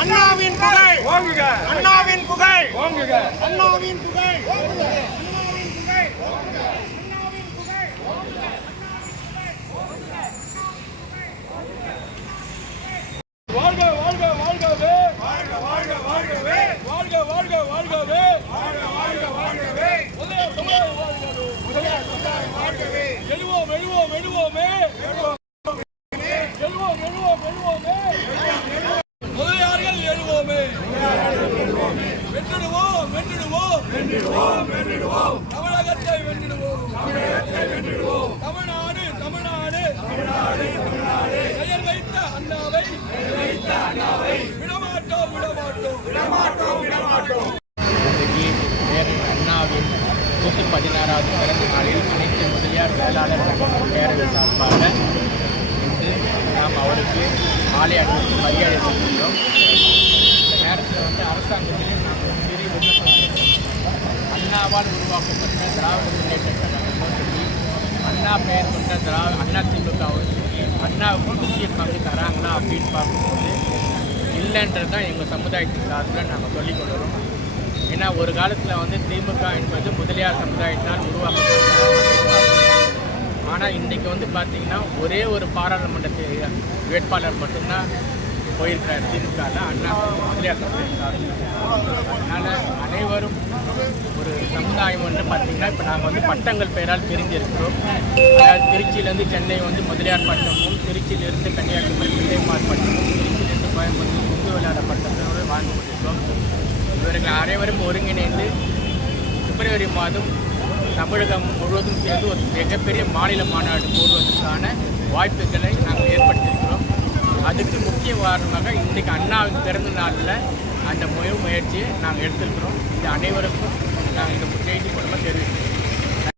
அண்ணாவின் புகழ் ஓங்குக அண்ணாவின் புகழ் ஓங்குக அண்ணாவின் புகழ் வாழ்க வாழ்க வாழ்கவே வாழ்க வாழ்க வாழ்கவே வாழ்க வாழ்க வாழ்கவே வாழ்க வாழ்க வாழ்கவே முதலியார் சமுதாயம் வாழ்கவே முதலியார் சமுதாயம் வாழ்கவே எழுவோம் எழுவோம் எழுவோமே எழுவோம் எழுவோம் எழுவோமே முதலியார்கள் எழுவோமே வென்றிடுவோம் வென்றிடுவோம் வென்றிடுவோம் தமிழகத்தை வென்றிடுவோம் தமிழகத்தை வென்றிடுவோம் தமிழ்நாடு தமிழ்நாடு தமிழ்நாடு தமிழ்நாடு பெயர் வைத்த அண்ணாவை வைத்த அண்ணாவை விடமாட்டோம் விடமாட்டோம் விடமாட்டோம் விடமாட்டோம் அண்ணாவின் நூற்றி பதினாறாவது பிறந்த நாளில் அனைத்து முதலியார் வேளாளர் சங்க பேரவை சார்பாக இன்று நாம் அவருக்கு மாலை அணிவித்து மரியாதை செலுத்துகிறோம் இந்த நேரத்தில் வந்து அரசாங்கத்திலே நாம் ஒரு சிறிய விண்ணப்பம் செய்கிறோம். அண்ணாவால் உருவாக்கப்பட்ட திராவிட முன்னேற்ற கழகம் சொல்லி அண்ணா பெயர் கொண்ட திராவிட அண்ணா திமுக சொல்லி அண்ணாவுக்கு முக்கிய பங்கு தராங்களா அப்படின்னு பார்க்கும்போது இல்லைன்றது தான் எங்கள் சமுதாயத்தின் சார்பில் நாங்கள் சொல்லிக் கொள்கிறோம் ஏன்னா ஒரு காலத்தில் வந்து திமுக என்பது முதலியார் சமுதாயத்தினால் உருவாக்கப்பட்ட ஆனால் இன்றைக்கி வந்து பார்த்திங்கன்னா ஒரே ஒரு பாராளுமன்றத்து வேட்பாளர் மட்டும்தான் போயிருக்கார் திமுகவில் அண்ணா முதலியார் சமுதாயம் சார்பில் அனைவரும் ஒரு சமுதாயம் வந்து பார்த்திங்கன்னா இப்போ நாங்கள் வந்து பட்டங்கள் பெயரால் பிரிஞ்சிருக்கிறோம் அதாவது திருச்சியிலேருந்து சென்னை வந்து முதலியார் பட்டமும் திருச்சியிலிருந்து கன்னியாகுமரி விஜயகுமார் பட்டமும் திருச்சியிலிருந்து கோயம்புத்தூர் குந்து விளையாட பட்டத்தோடு வாழ்ந்து கொண்டிருக்கிறோம். இவர்கள் அனைவரும் ஒருங்கிணைந்து பிப்ரவரி மாதம் தமிழகம் முழுவதும் சேர்ந்து ஒரு மிகப்பெரிய மாநில மாநாடு போடுவதற்கான வாய்ப்புகளை நாங்கள் ஏற்படுத்தியிருக்கிறோம். அதுக்கு முக்கிய காரணமாக இன்றைக்கு அண்ணாவின் பிறந்த நாளில் அந்த முயல் முயற்சியை நாங்கள் எடுத்திருக்கிறோம். இது அனைவருக்கும் நாங்கள் இந்த செய்தி மூலமாக தெரிவிக்கிறோம்